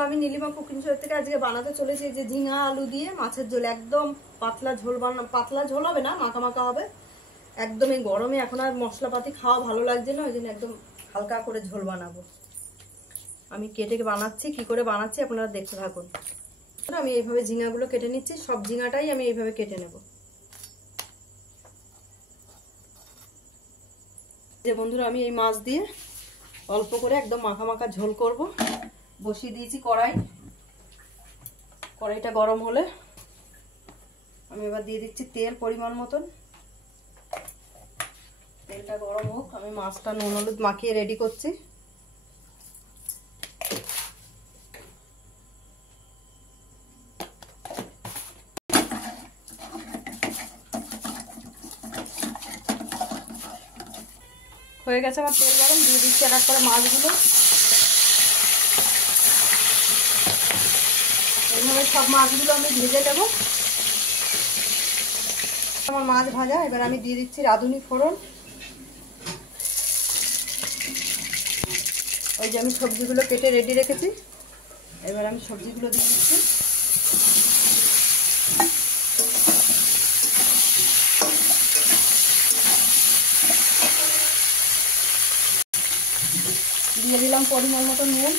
বন্ধুরা আমি Nilima cooking show থেকে আজকে বানাতে চলেছি যে ঝিঙা আলু দিয়ে মাছের ঝোল। একদম পাতলা ঝোল পাতলা ঝোল হবে না, মাখা মাখা হবে। একদম এই গরমে এখন আর মশলাপাতি খাওয়া ভালো লাগছে না, ওই জন্য একদম হালকা করে ঝোল বানাবো। আমি কেটে বানাচ্ছি, কি করে বানাচ্ছি আপনারা দেখতে থাকুন। আমি এইভাবে ঝিঙাগুলো কেটে নিচ্ছি, সব ঝিঙাটাই আমি এইভাবে কেটে নেব। যে বন্ধুরা আমি এই মাছ দিয়ে অল্প করে একদম মাখা মাখা ঝোল করব। বসিয়ে দিয়েছি কড়াই, কড়াইটা গরম হলে আমি এবার দিয়ে দিচ্ছি তেল পরিমাণ মতন। তেলটা গরম হোক, আমি মাছটা নুন হলুদ মাখিয়ে রেডি করছি। হয়ে গেছে আমার তেল গরম, দিয়ে দিচ্ছি এক এক করে মাছগুলো। এইভাবে সব মাছগুলো আমি ভেজে নেব। আমার মাছ ভাজা, এবার আমি দিয়ে দিচ্ছি রাঁধুনি ফোড়ন। ওই যে আমি সবজিগুলো কেটে রেডি রেখেছি, এবার আমি সবজিগুলো দিয়ে দিচ্ছি। দিয়ে দিলাম পরিমাণ মতো নুন।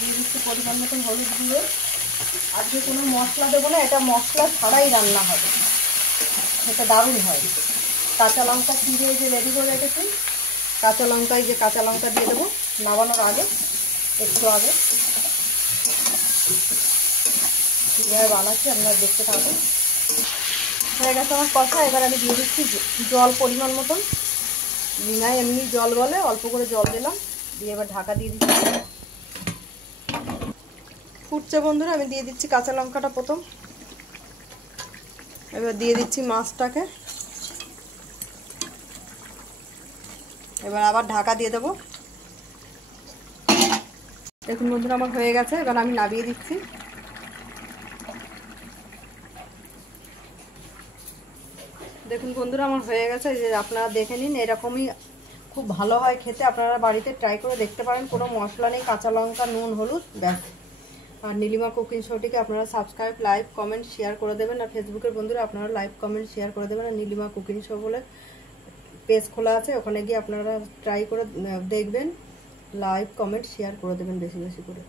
দিয়ে দিচ্ছি পরিমাণ মতন হলুদ গুঁড়ো। আজকে কোনো মশলা দেবো না, এটা মশলা ছাড়াই রান্না হবে, সেটা দারুণ হয়। কাঁচা লঙ্কা চিড়ে যে রেডি করে রেখেছি, কাঁচা লঙ্কায় যে কাঁচা লঙ্কা দিয়ে দেবো নামানোর আগে, একটু আগে। কীভাবে বানাচ্ছি আপনারা দেখতে থাকুন। হয়ে গেছে আমার কষা, এবার আমি দিয়ে দিচ্ছি জল পরিমাণ মতন। ঝিঙায় এমনি জল বলে, অল্প করে জল দিলাম, দিয়ে এবার ঢাকা দিয়ে দিচ্ছি। ফুটছে বন্ধুরা, আমি দিয়ে দিচ্ছি কাঁচা লঙ্কাটা প্রথম। এবার দিয়ে দিচ্ছি মাছটাকে, এবার আবার ঢাকা দিয়ে দেবো। দেখুন বন্ধুরা আমার হয়ে গেছে, এবার আমি নামিয়ে দিচ্ছি। দেখুন বন্ধুরা আমার হয়ে গেছে, এই যে আপনারা দেখে নিন, এরকমই খুব ভালো হয় খেতে। আপনারা বাড়িতে ট্রাই করে দেখতে পারেন, কোনো মশলা নেই, কাঁচা লঙ্কা নুন হলুদ ব্যাস। আর নীলিমা কুকিং শোটিকে আপনারা সাবস্ক্রাইব লাইক কমেন্ট শেয়ার করে দেবেন। আর ফেসবুকের বন্ধুরা আপনারা লাইক কমেন্ট শেয়ার করে দেবেন। আর নীলিমা কুকিং শো বলে পেজ খোলা আছে, ওখানে গিয়ে আপনারা ট্রাই করে দেখবেন, লাইক কমেন্ট শেয়ার করে দেবেন বেশি বেশি করে।